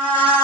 Uh...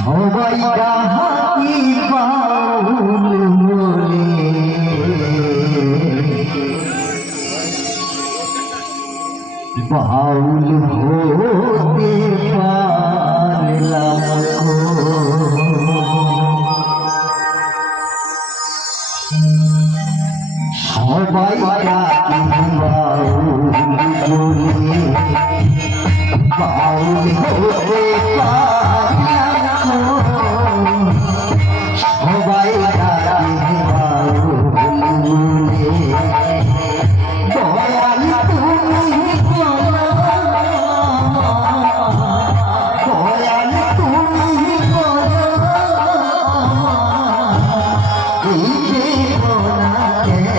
সবাই ডাহাতি বাউল বলে বাউল হতে সবাই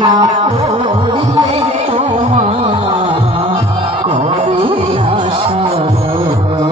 না করলে তোমার করে না